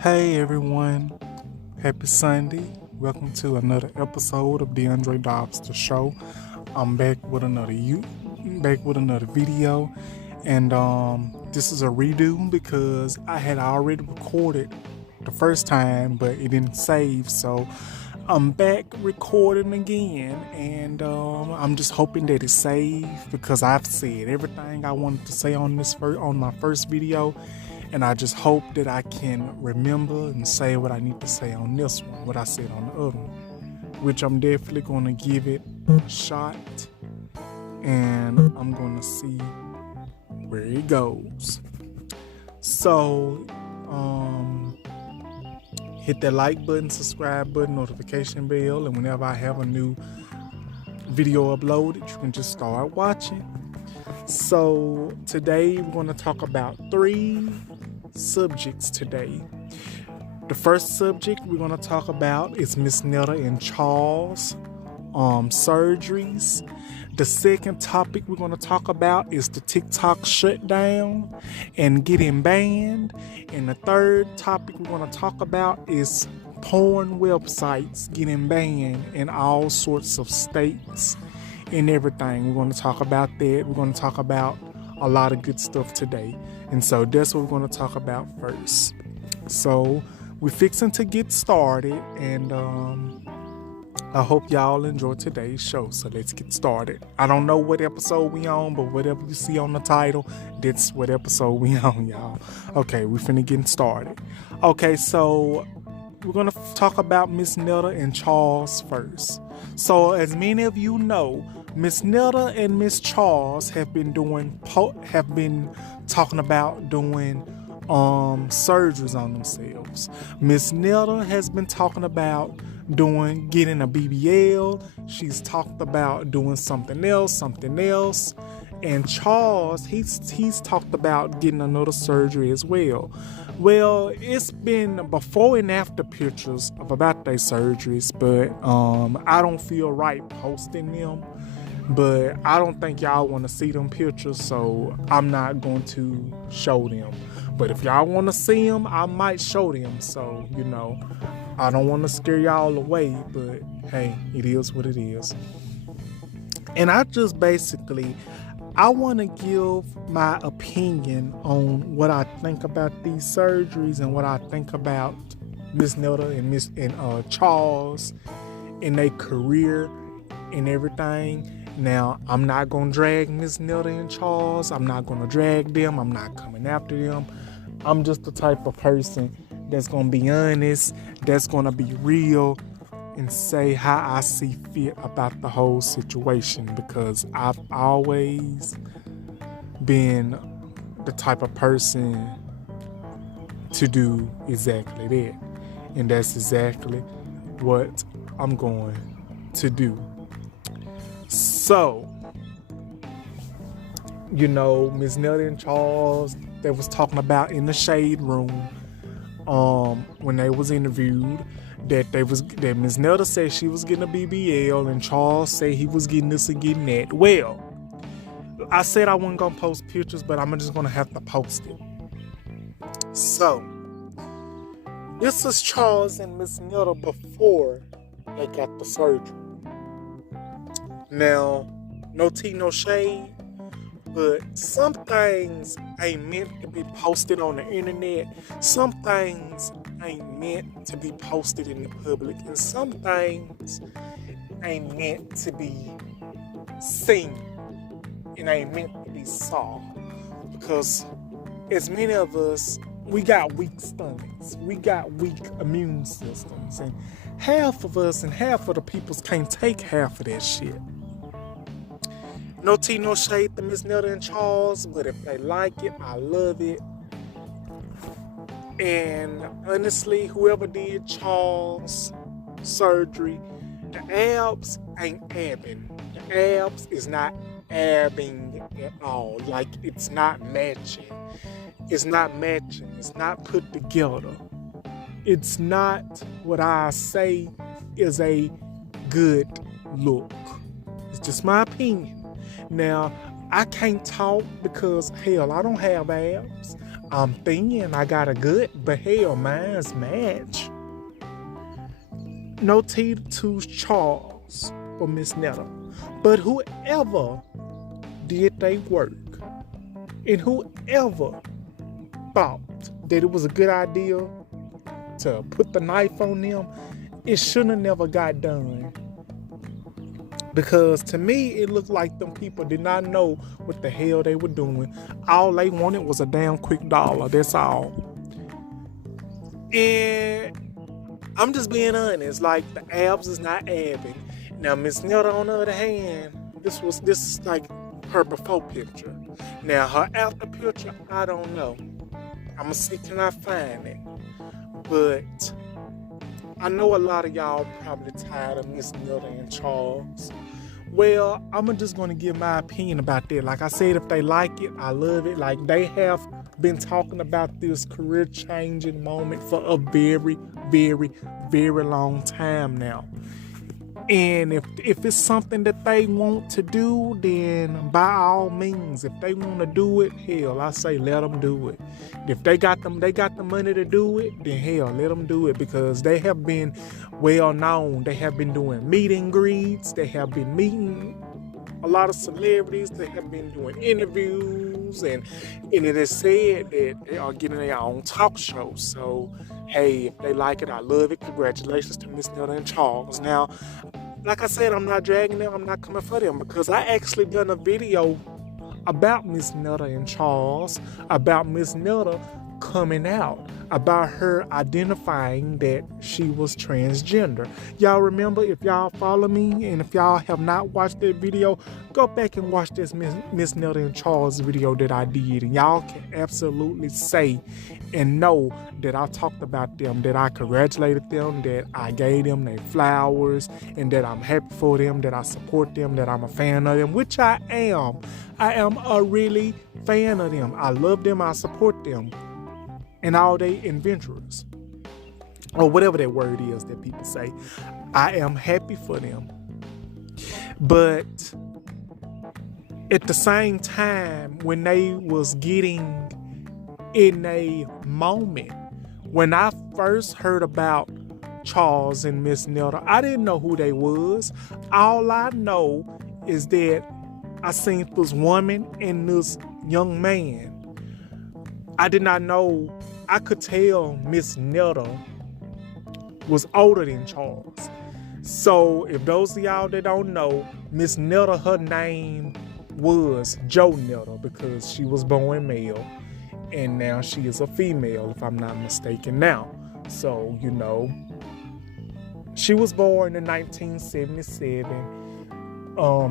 Hey everyone, happy Sunday. Welcome to another episode of DeAndre Dobbs the Show. I'm back with another video, and this is a redo because I had already recorded the first time, but it didn't save, so I'm back recording again, and I'm just hoping that it's saved because I've said everything I wanted to say on my first video. And I just hope that I can remember and say what I need to say on this one, what I said on the other one, which I'm definitely going to give it a shot, and I'm going to see where it goes. So, hit that like button, subscribe button, notification bell, and whenever I have a new video uploaded, you can just start watching. So today we're going to talk about 3 subjects today. The first subject we're going to talk about is Ms Netta and Charles surgeries. The second topic we're going to talk about is the TikTok shutdown and getting banned. And the third topic we're going to talk about is porn websites getting banned in all sorts of states and everything. We're going to talk about that. We're going to talk about a lot of good stuff today. And so that's what we're going to talk about first. So we're fixing to get started, and I hope y'all enjoy today's show. So let's get started. I don't know what episode we on, but whatever you see on the title, that's what episode we on, y'all. Okay, we're finna get started. Okay, so we're going to talk about Ms Netta and Charles first. So as many of you know, Ms Netta and Ms Charles have been talking about doing surgeries on themselves. Ms Netta has been talking about getting a BBL. She's talked about doing something else. And Charles, he's talked about getting another surgery as well. Well, it's been before and after pictures about their surgeries, but I don't feel right posting them. But I don't think y'all want to see them pictures, so I'm not going to show them. But if y'all want to see them, I might show them. So, I don't want to scare y'all away, but hey, it is what it is. And I want to give my opinion on what I think about these surgeries and what I think about Ms Netta and Charles in their career and everything. Now, I'm not going to drag Ms Netta and Charles. I'm not going to drag them. I'm not coming after them. I'm just the type of person that's going to be honest, that's going to be real, and say how I see fit about the whole situation, because I've always been the type of person to do exactly that. And that's exactly what I'm going to do. So, Ms Netta and Charles, they was talking about in the shade room when they was interviewed that Ms Netta said she was getting a BBL and Charles said he was getting this and getting that. Well, I said I wasn't gonna post pictures, but I'm just gonna have to post it. So, this is Charles and Ms Netta before they got the surgery. Now, no tea, no shade, but some things ain't meant to be posted on the internet. Some things ain't meant to be posted in the public, and some things ain't meant to be seen and ain't meant to be saw. Because as many of us, we got weak stomachs, we got weak immune systems, and half of us and half of the peoples can't take half of that shit. No tea, no shade to Ms Netta and Charles, but if they like it, I love it. And honestly, whoever did Charles' surgery, the abs ain't abbing. The abs is not abbing at all. Like, it's not matching. It's not matching. It's not put together. It's not what I say is a good look. It's just my opinion. Now, I can't talk because, hell, I don't have abs. I'm thin, I got a good, but hell, mine's match. No tea to Charles for Ms Netta. But whoever did they work and whoever thought that it was a good idea to put the knife on them, it shouldn't have never got done. Because to me, it looked like them people did not know what the hell they were doing. All they wanted was a damn quick dollar. That's all. And I'm just being honest. Like, the abs is not abbing. Now, Ms Netta, on the other hand, this is like her before picture. Now, her after picture, I don't know. I'm gonna see, can I find it? But I know a lot of y'all probably tired of Ms Netta and Charles. Well, I'm just going to give my opinion about that. Like I said, if they like it, I love it. Like, they have been talking about this career-changing moment for a very, very, very long time now. And if it's something that they want to do, then by all means, if they want to do it, hell, I say let them do it. If they got the money to do it, then hell, let them do it, because they have been well known. They have been doing meet and greets. They have been meeting a lot of celebrities. They have been doing interviews, and it is said that they are getting their own talk show. So, hey, if they like it, I love it. Congratulations to Ms Netta and Charles. Now, like I said, I'm not dragging them. I'm not coming for them, because I actually done a video about Ms Netta and Charles, about Ms Netta coming out, about her identifying that she was transgender. Y'all remember, if y'all follow me and if y'all have not watched that video, go back and watch this Ms Netta and Charles video that I did, and y'all can absolutely say and know that I talked about them, that I congratulated them, that I gave them their flowers, and that I'm happy for them, that I support them, that I'm a fan of them, which I am. I am a really fan of them. I love them. I support them and all they adventurers, or whatever that word is that people say. I am happy for them. But at the same time, when they was getting in a moment, when I first heard about Charles and Ms Netta, I didn't know who they was. All I know is that I seen this woman and this young man. I did not know. I could tell Ms Netta was older than Charles. So if those of y'all that don't know, Ms Netta, her name was Joe Netta, because she was born male, and now she is a female, if I'm not mistaken now. So, you know, she was born in 1977.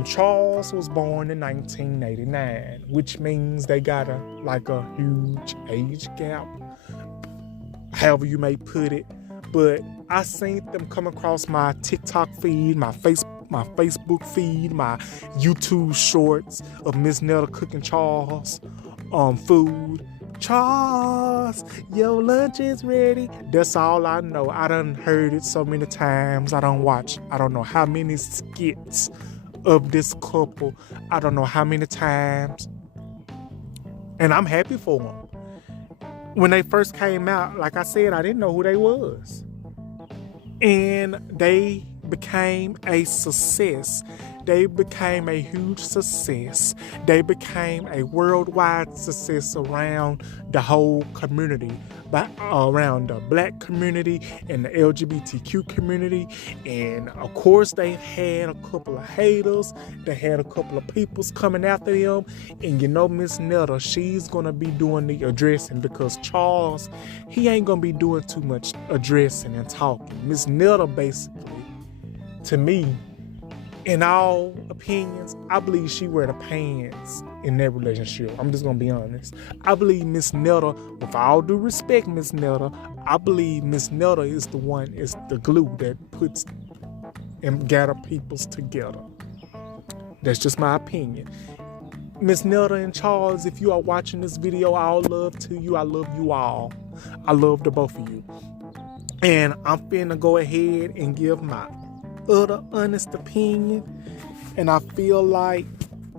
Charles was born in 1989, which means they got a huge age gap, however you may put it. But I seen them come across my TikTok feed, my Facebook feed, my YouTube shorts of Ms Netta cooking Charles food. Charles, your lunch is ready. That's all I know. I done heard it so many times. I don't know how many skits of this couple. I don't know how many times. And I'm happy for them. When they first came out, like I said, I didn't know who they was. And they became a success. They became a huge success. They became a worldwide success around the whole community, around the black community and the LGBTQ community. And of course, they had a couple of haters. They had a couple of peoples coming after them. And you know, Ms Netta, she's gonna be doing the addressing, because Charles, he ain't gonna be doing too much addressing and talking. Ms Netta, basically, to me, in all opinions, I believe she wear the pants in their relationship. I'm just gonna be honest. I believe Ms Netta, with all due respect, Ms Netta, I believe Ms Netta is the glue that puts and gather peoples together. That's just my opinion. Ms Netta and Charles, if you are watching this video, all love to you. I love you all. I love the both of you. And I'm finna go ahead and give my utter honest opinion, and I feel like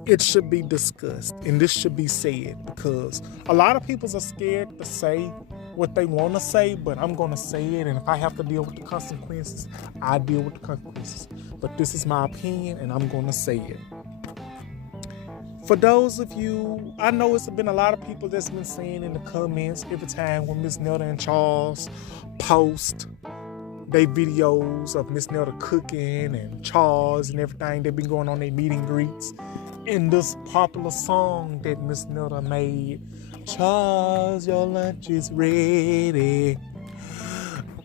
it should be discussed and this should be said, because a lot of people are scared to say what they want to say, but I'm going to say it, and if I have to deal with the consequences, I deal with the consequences. But this is my opinion and I'm going to say it. For those of you, I know it's been a lot of people that's been saying in the comments every time when Ms Netta and Charles post they videos of Ms Netta cooking and Charles and everything, they've been going on their meet and greets. In this popular song that Ms Netta made, Charles, your lunch is ready.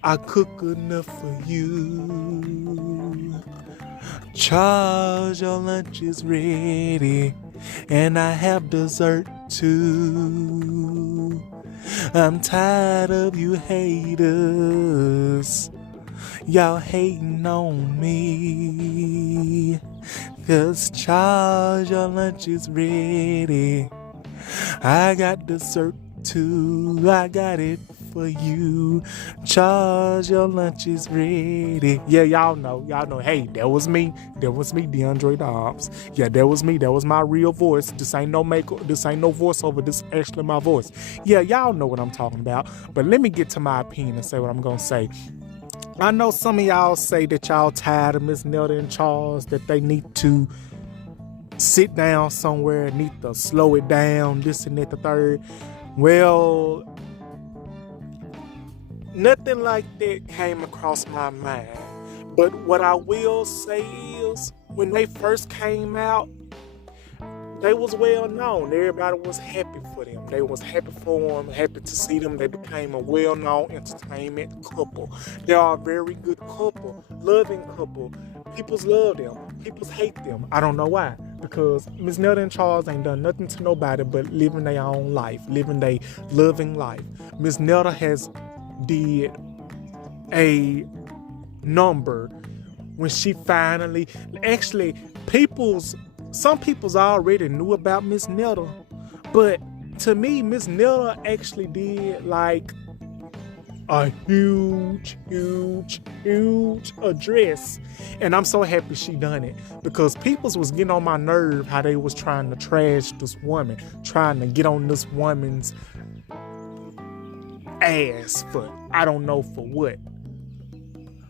I cook enough for you. Charles, your lunch is ready. And I have dessert too. I'm tired of you haters. Y'all hating on me. 'Cause Charles, your lunch is ready. I got dessert too. I got it for you. Charles, your lunch is ready. Yeah, y'all know. Hey, that was me, DeAndre Dobbs. Yeah, that was me. That was my real voice. This ain't no voiceover. This is actually my voice. Yeah, y'all know what I'm talking about. But let me get to my opinion and say what I'm gonna say. I know some of y'all say that y'all tired of Ms Netta and Charles, that they need to sit down somewhere, need to slow it down, this and that, the third. Well, nothing like that came across my mind. But what I will say is, when they first came out, they was well known. Everybody was happy for them. They was happy for them, happy to see them. They became a well-known entertainment couple. They are a very good couple, loving couple. People's love them. People's hate them. I don't know why. Because Ms Netta and Charles ain't done nothing to nobody but living their own life, living their loving life. Ms Netta has did a number when she finally, actually, some people's already knew about Ms Netta, but to me, Ms Netta actually did like a huge address, and I'm so happy she done it, because peoples was getting on my nerve how they was trying to trash this woman, trying to get on this woman's ass for I don't know for what.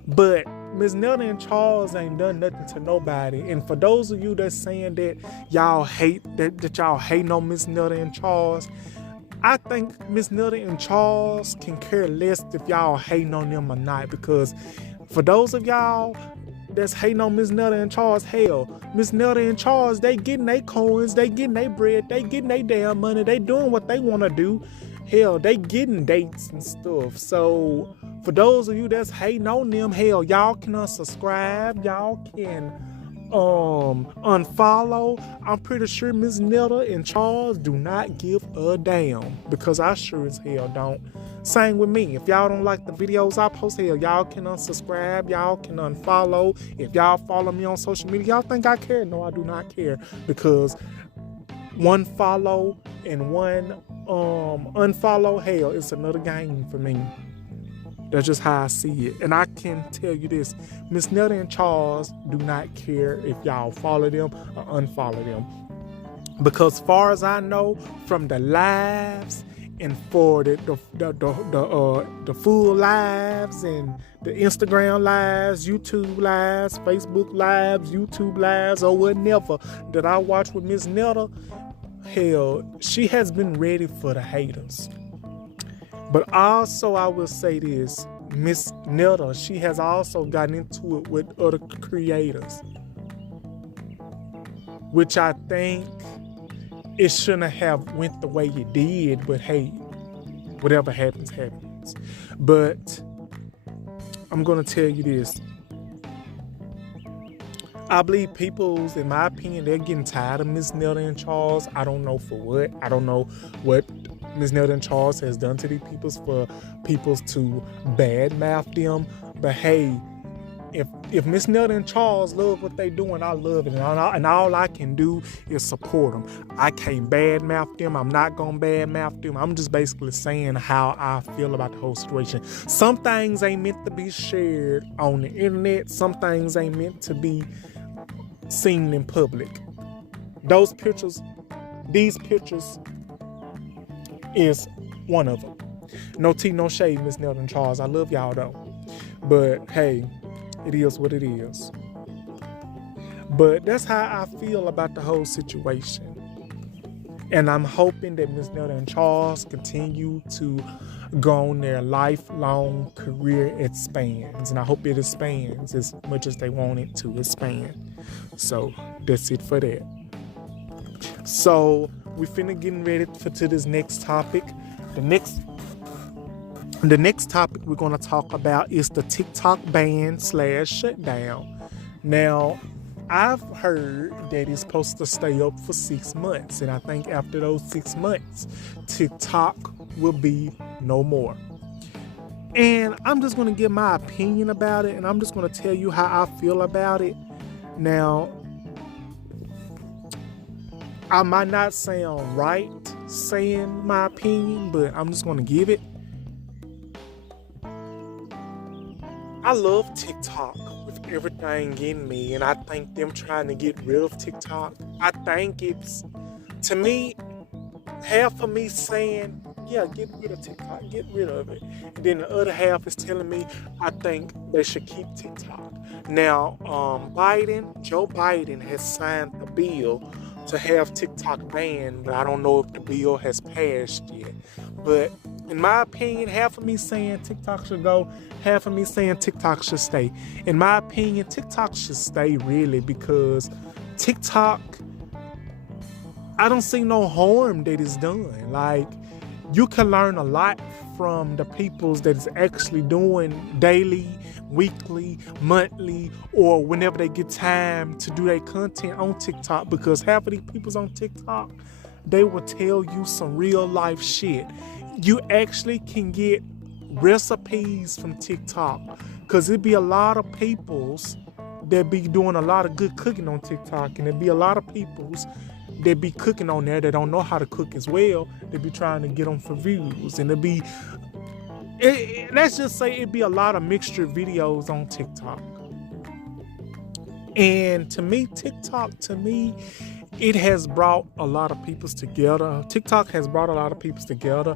But Ms Netta and Charles ain't done nothing to nobody. And for those of you that's saying that y'all hate that y'all hating on Ms Netta and Charles, I think Ms Netta and Charles can care less if y'all hating on them or not, because for those of y'all that's hating on Ms Netta and Charles, hell, Ms Netta and Charles, they getting their coins, they getting their bread, they getting their damn money, they doing what they want to do. Hell, they getting dates and stuff. So for those of you that's hating on them, hell, y'all can unsubscribe, y'all can unfollow. I'm pretty sure Ms Netta and Charles do not give a damn, because I sure as hell don't. Same with me. If y'all don't like the videos I post, hell, y'all can unsubscribe, y'all can unfollow. If y'all follow me on social media, y'all think I care? No, I do not care, because one follow and one unfollow, hell, it's another game for me. That's just how I see it. And I can tell you this, Ms Netta and Charles do not care if y'all follow them or unfollow them, because far as I know, from the lives and for the full lives and the Instagram lives, YouTube lives, Facebook lives, YouTube lives, or whatever that I watch with Ms Netta, hell, she has been ready for the haters. But also, I will say this, Ms Netta, she has also gotten into it with other creators, which I think it shouldn't have went the way it did, but hey, whatever happens, happens. But I'm going to tell you this. I believe people's, in my opinion, they're getting tired of Ms Netta and Charles. I don't know for what. I don't know what Ms Netta and Charles has done to these peoples for peoples to badmouth them. But hey, if Ms Netta and Charles love what they doing, I love it. And all I can do is support them. I can't badmouth them. I'm not going to badmouth them. I'm just basically saying how I feel about the whole situation. Some things ain't meant to be shared on the internet. Some things ain't meant to be seen in public. Those pictures, these pictures is one of them. No tea, no shade, Ms Netta and Charles. I love y'all though. But hey, it is what it is. But that's how I feel about the whole situation. And I'm hoping that Ms Netta and Charles continue to go on their lifelong career expands. And I hope it expands as much as they want it to expand. So that's it for that. So we finna getting ready to this next topic. The next topic we're gonna talk about is the Tik Tok ban / shutdown. Now, I've heard that it's supposed to stay up for 6 months, and I think after those 6 months, TikTok will be no more. And I'm just gonna give my opinion about it, and I'm just gonna tell you how I feel about it. Now, I might not sound right saying my opinion, but I'm just gonna give it. I love TikTok with everything in me, and I think them trying to get rid of TikTok, I think it's, to me, half of me saying, yeah, get rid of TikTok, get rid of it. And then the other half is telling me I think they should keep TikTok. Now, Joe Biden has signed a bill to have TikTok banned, but I don't know if the bill has passed yet. But in my opinion, half of me saying TikTok should go, half of me saying TikTok should stay. In my opinion, TikTok should stay really, because TikTok, I don't see no harm that is done. Like, you can learn a lot from the peoples that is actually doing daily, weekly, monthly, or whenever they get time to do their content on TikTok, because half of these peoples on TikTok, they will tell you some real life shit. You actually can get recipes from TikTok, because it'd be a lot of peoples that be doing a lot of good cooking on TikTok, and it'd be a lot of peoples that be cooking on there that don't know how to cook as well. They be trying to get them for views, and let's just say it'd be a lot of mixture videos on TikTok. And to me, TikTok, it has brought a lot of people together. TikTok has brought a lot of people together.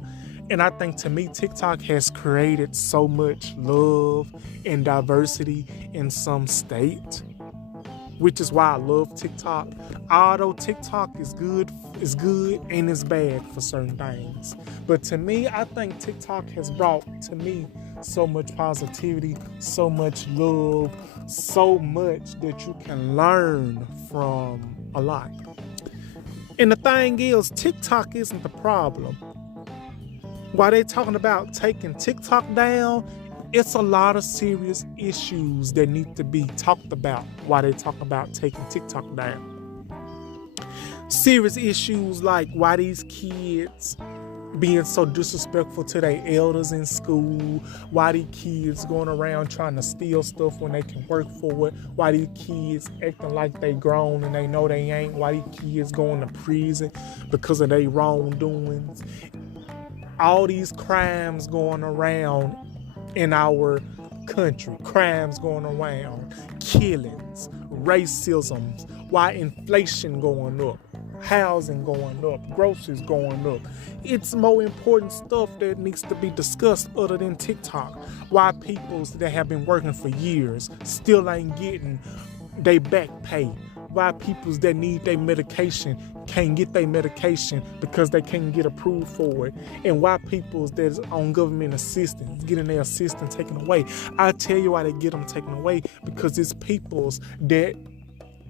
And I think, to me, TikTok has created so much love and diversity in some state, which is why I love TikTok. Although TikTok is good and it's bad for certain things. But to me, I think TikTok has brought, to me, so much positivity, so much love, so much that you can learn from a lot. And the thing is, TikTok isn't the problem. While they're talking about taking TikTok down, it's a lot of serious issues that need to be talked about while they talk about taking TikTok down. Serious issues like why these kids being so disrespectful to their elders in school, why these kids going around trying to steal stuff when they can work for it, why these kids acting like they grown and they know they ain't, why these kids going to prison because of their wrongdoings. All these crimes going around in our country, crimes going around, killings, racism, why inflation going up, housing going up, groceries going up. It's more important stuff that needs to be discussed other than TikTok. Why people that have been working for years still ain't getting their back pay. Why people that need their medication can't get their medication because they can't get approved for it. And why people that's on government assistance getting their assistance taken away. I tell you why they get them taken away, because it's peoples that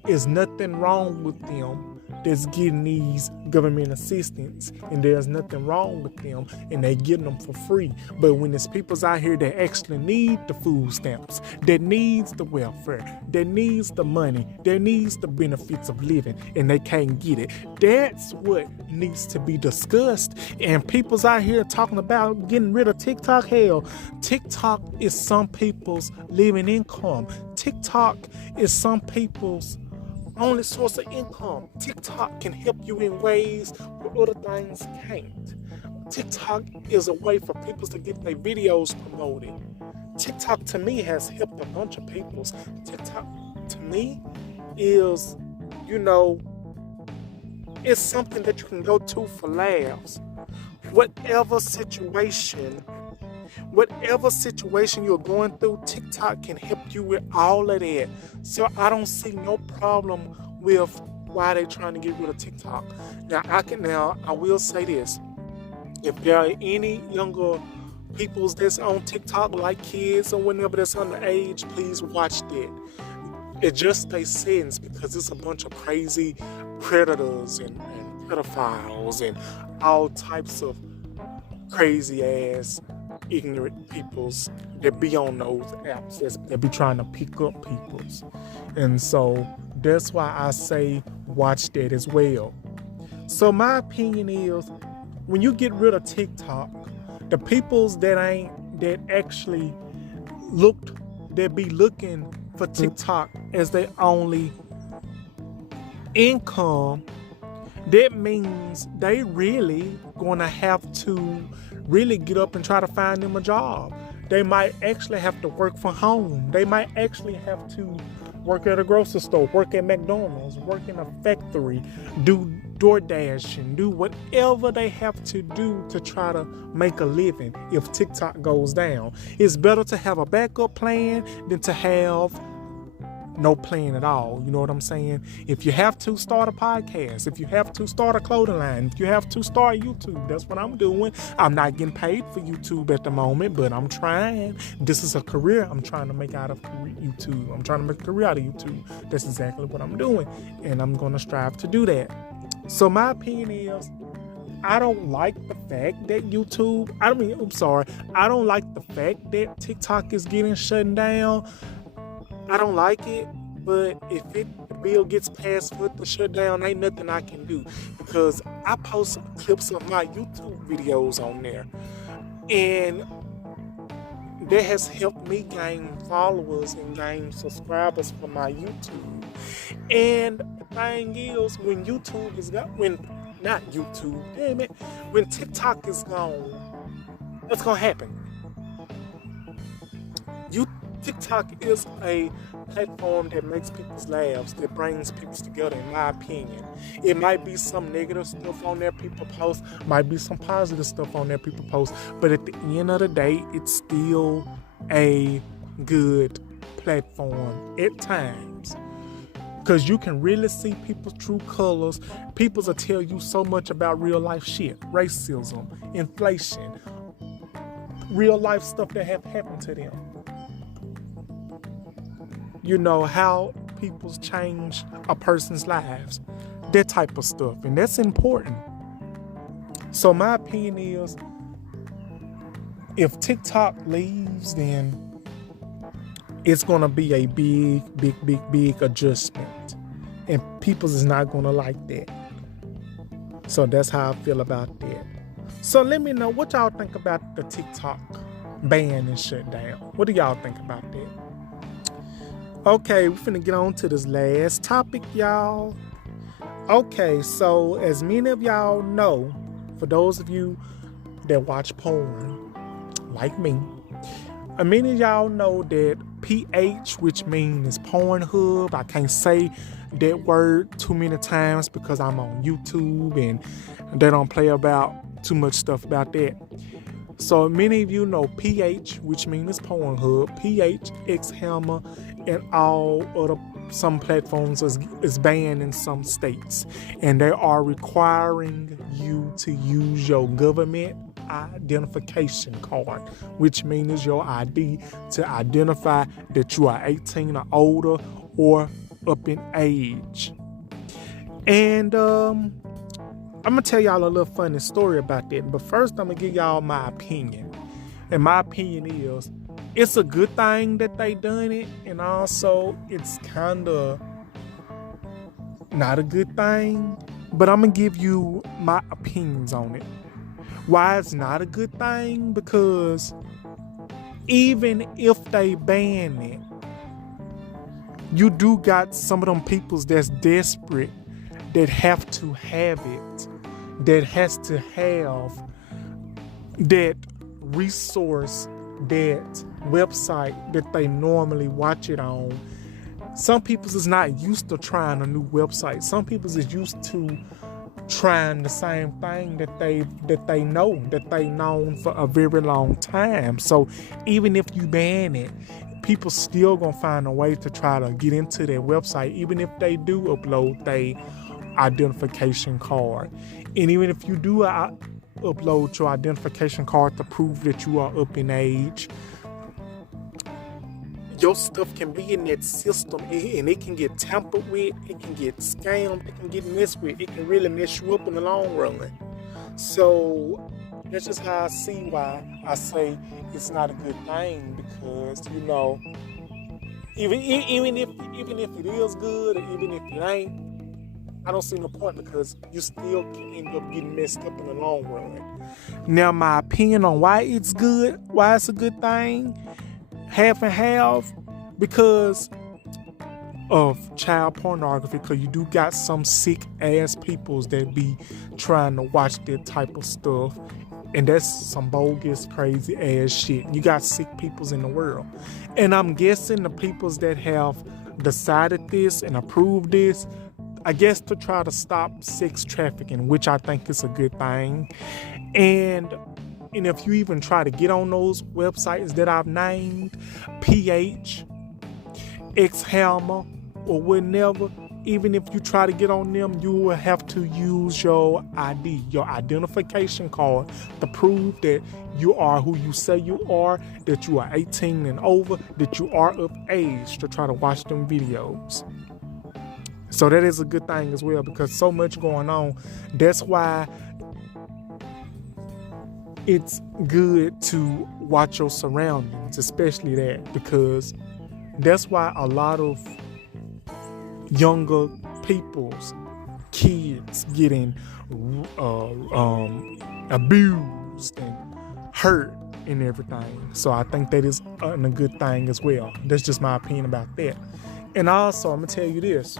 is nothing wrong with them that's getting these government assistance, and there's nothing wrong with them, and they getting them for free. But when there's peoples out here that actually need the food stamps, that needs the welfare, that needs the money, that needs the benefits of living, and they can't get it, that's what needs to be discussed. And people's out here talking about getting rid of TikTok. Hell, TikTok is some people's living income. TikTok is some people's only source of income. TikTok can help you in ways where other things can't. TikTok is a way for people to get their videos promoted. TikTok, to me, has helped a bunch of people. TikTok, to me, is, It's something that you can go to for laughs. Whatever situation you're going through, TikTok can help you with all of that. So I don't see no problem with why they're trying to get rid of TikTok. Now I will say this. If there are any younger peoples that's on TikTok, like kids or whenever that's underage, please watch that. It just stays sense because it's a bunch of crazy predators and pedophiles and all types of crazy ass ignorant peoples that be on those apps that be trying to pick up peoples. And so that's why I say watch that as well. So my opinion is, when you get rid of TikTok, the peoples that actually be looking for TikTok as their only income, that means they really gonna have to really get up and try to find them a job. They might actually have to work from home. They might actually have to work at a grocery store, work at McDonald's, work in a factory, do DoorDash, and do whatever they have to do to try to make a living if TikTok goes down. It's better to have a backup plan than to have no plan at all. You know what I'm saying? If you have to start a podcast, if you have to start a clothing line, if you have to start YouTube, that's what I'm doing. I'm not getting paid for YouTube at the moment, but I'm trying. This is a career I'm trying to make out of YouTube. I'm trying to make a career out of YouTube. That's exactly what I'm doing, and I'm going to strive to do that. So my opinion is, I don't like the fact that I don't like the fact that TikTok is getting shut down. I don't like it, but if the bill gets passed for it to shut down, ain't nothing I can do, because I post clips of my YouTube videos on there, and that has helped me gain followers and gain subscribers for my YouTube. And the thing is, when TikTok is gone, what's gonna happen? TikTok is a platform that makes people laugh, that brings people together, in my opinion. It might be some negative stuff on there people post, might be some positive stuff on there people post, but at the end of the day, it's still a good platform at times. Because you can really see people's true colors. People will tell you so much about real life shit, racism, inflation, real life stuff that have happened to them. You know, how people's change a person's lives, that type of stuff, and that's important. So my opinion is, if TikTok leaves, then it's gonna be a big adjustment, and people is not gonna like that. So that's how I feel about that. So let me know what y'all think about the TikTok ban and shutdown. What do y'all think about that? Okay, we're finna get on to this last topic, y'all. Okay, so as many of y'all know, for those of you that watch porn, like me, many of y'all know that PH, which means Pornhub, I can't say that word too many times because I'm on YouTube and they don't play about too much stuff about that. So many of you know PH, which means Pornhub, PH, X-Hammer, and some platforms is banned in some states. And they are requiring you to use your government identification card, which means your ID, to identify that you are 18 or older or up in age. And I'm gonna tell y'all a little funny story about that, but first I'm gonna give y'all my opinion. And my opinion is, it's a good thing that they done it, and also it's kind of not a good thing, but I'm gonna give you my opinions on it. Why it's not a good thing? Because even if they ban it, you do got some of them peoples that's desperate, that have to have it, that has to have that resource, that website that they normally watch it on. Some people is not used to trying a new website. Some people is used to trying the same thing that they known for a very long time. So even if you ban it, people still gonna find a way to try to get into their website, even if they do upload their identification card. And even if you do upload your identification card to prove that you are up in age, your stuff can be in that system and it can get tampered with, it can get scammed, it can get messed with, it can really mess you up in the long run. So that's just how I see why I say it's not a good thing, because even if it is good or even if it ain't, I don't see no point, because you still can end up getting messed up in the long run. Now, my opinion on why it's good, why it's a good thing, half and half, because of child pornography, because you do got some sick ass peoples that be trying to watch that type of stuff, and that's some bogus, crazy ass shit. You got sick peoples in the world, and I'm guessing the peoples that have decided this and approved this, I guess to try to stop sex trafficking, which I think is a good thing. And if you even try to get on those websites that I've named, PH, X-Hammer, or whatever, even if you try to get on them, you will have to use your ID, your identification card, to prove that you are who you say you are, that you are 18 and over, that you are of age to try to watch them videos. So that is a good thing as well, because so much going on. That's why it's good to watch your surroundings, especially that, because that's why a lot of younger people's kids getting abused and hurt and everything. So I think that is a good thing as well. That's just my opinion about that. And also, I'm gonna tell you this.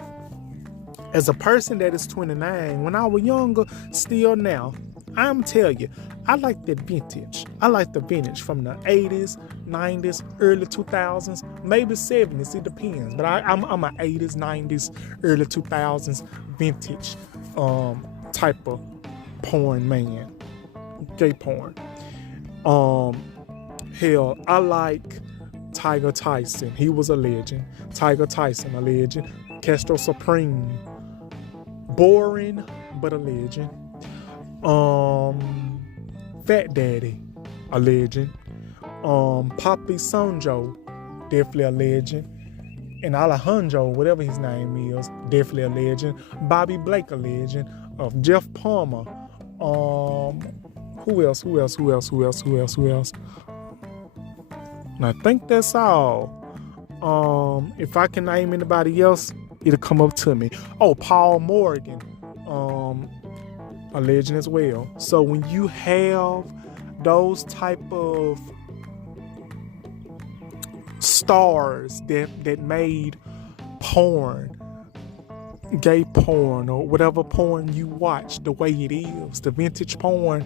As a person that is 29, when I was younger, still now, I'm tell you, I like that vintage. I like the vintage from the 80s, 90s, early 2000s, maybe 70s. It depends. But I'm an 80s, 90s, early 2000s vintage type of porn man, gay porn. Hell, I like Tiger Tyson. He was a legend. Tiger Tyson, a legend. Castro Supreme, boring but a legend. Fat Daddy, a legend. Papi Sonjo, definitely a legend. And Alejandro, whatever his name is, definitely a legend. Bobby Blake, a legend. Jeff Palmer. Who else? And I think that's all. If I can name anybody else, it'll come up to me. Oh, Paul Morgan, a legend as well. So when you have those type of stars that made porn, gay porn, or whatever porn you watch, the way it is, the vintage porn,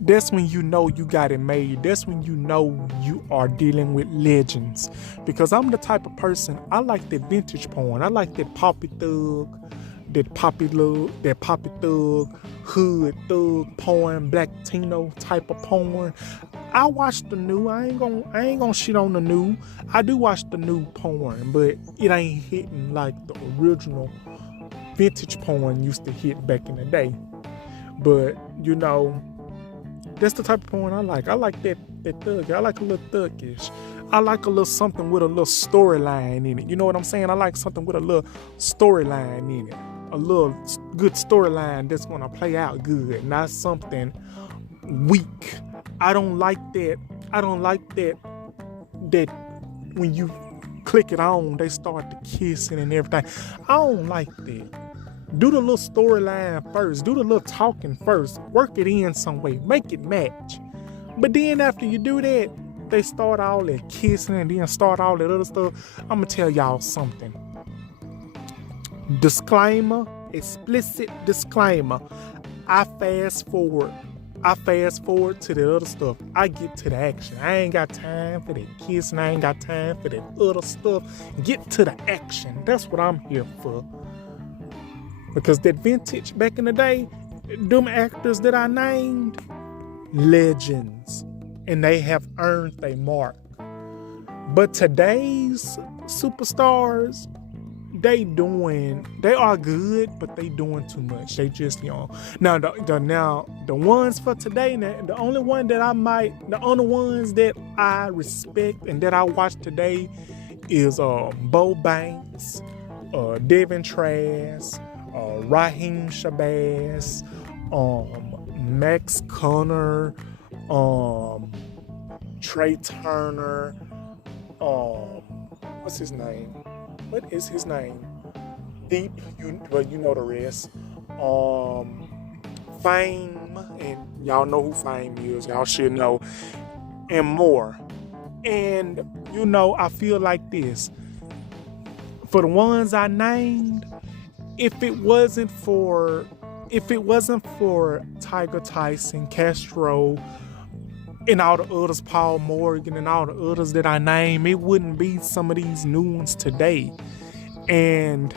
that's when you know you got it made. That's when you know you are dealing with legends. Because I'm the type of person, I like that vintage porn. I like that poppy thug, hood thug porn, black Tino type of porn. I watch the new. I ain't gonna shit on the new. I do watch the new porn, but it ain't hitting like the original vintage porn used to hit back in the day. But that's the type of porn I like. I like that thug. I like a little thuggish. I like a little something with a little storyline in it. You know what I'm saying? I like something with a little storyline in it. A little good storyline that's gonna play out good, not something weak. I don't like that. That when you click it on, they start to kissing and everything. I don't like that. Do the little storyline first. Do the little talking first. Work it in some way. Make it match. But then after you do that, they start all that kissing and then start all that other stuff. I'm going to tell y'all something. Disclaimer. Explicit disclaimer. I fast forward to the other stuff. I get to the action. I ain't got time for that kissing. I ain't got time for that other stuff. Get to the action. That's what I'm here for. Because that vintage back in the day, them actors that I named, legends. And they have earned their mark. But today's superstars, they are good, but they doing too much. They just young. Now the ones for today, the only ones that I respect and that I watch today is Bo Banks, Devin Trask, Raheem Shabazz, Max Connor, Trey Turner, what's his name? What is his name? Deep, you know the rest. Fame, and y'all know who Fame is. Y'all should know, and more. And I feel like this. For the ones I named, if it wasn't for Tiger Tyson, Castro, and all the others, Paul Morgan, and all the others that I name, it wouldn't be some of these new ones today. And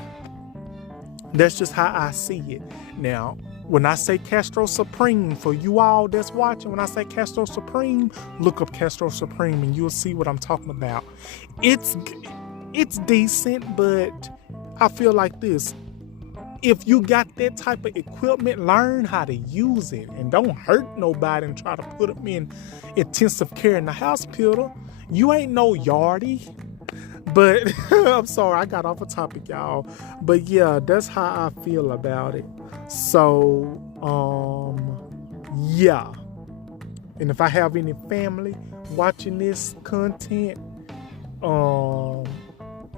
that's just how I see it. Now, when I say Castro Supreme, for you all that's watching, when I say Castro Supreme, look up Castro Supreme and you'll see what I'm talking about. It's decent, but I feel like this. If you got that type of equipment, learn how to use it and don't hurt nobody and try to put them in intensive care in the hospital. You ain't no yardie. But I'm sorry, I got off a topic, y'all. But yeah, that's how I feel about it. So, yeah. And if I have any family watching this content,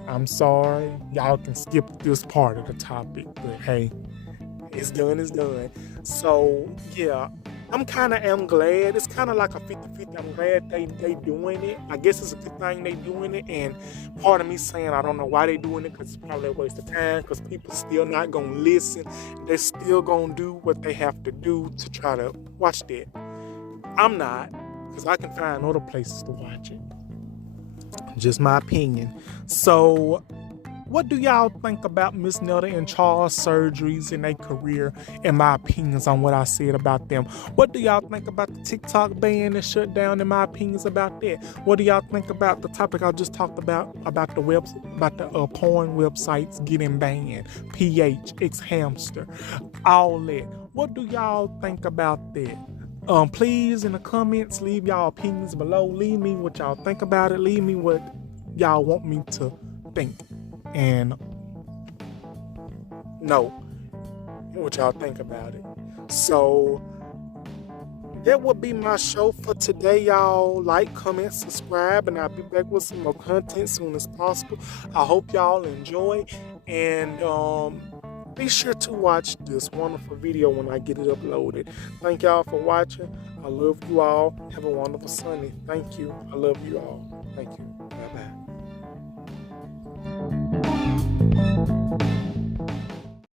I'm sorry. Y'all can skip this part of the topic. But hey, it's done. So, yeah. I'm glad. It's kind of like a 50-50. I'm glad they doing it. I guess it's a good thing they doing it. And part of me saying I don't know why they doing it, because it's probably a waste of time, because people still not going to listen. They're still going to do what they have to do to try to watch that. I'm not, because I can find other places to watch it. Just my opinion. So, what do y'all think about Ms Netta and Charles' surgeries in their career and my opinions on what I said about them? What do y'all think about the Tik Tok Ban and shut down and my opinions about that? What do y'all think about the topic I just talked about the porn websites getting banned, PH, X-Hamster, all that? What do y'all think about that? Please, in the comments, leave y'all opinions below. Leave me what y'all think about it. Leave me what y'all want me to think. And know what y'all think about it. So that would be my show for today, y'all. Like, comment, subscribe, and I'll be back with some more content soon as possible. I hope y'all enjoy, and be sure to watch this wonderful video when I get it uploaded. Thank y'all for watching. I love you all. Have a wonderful Sunday. Thank you. I love you all. Thank you. Bye-bye.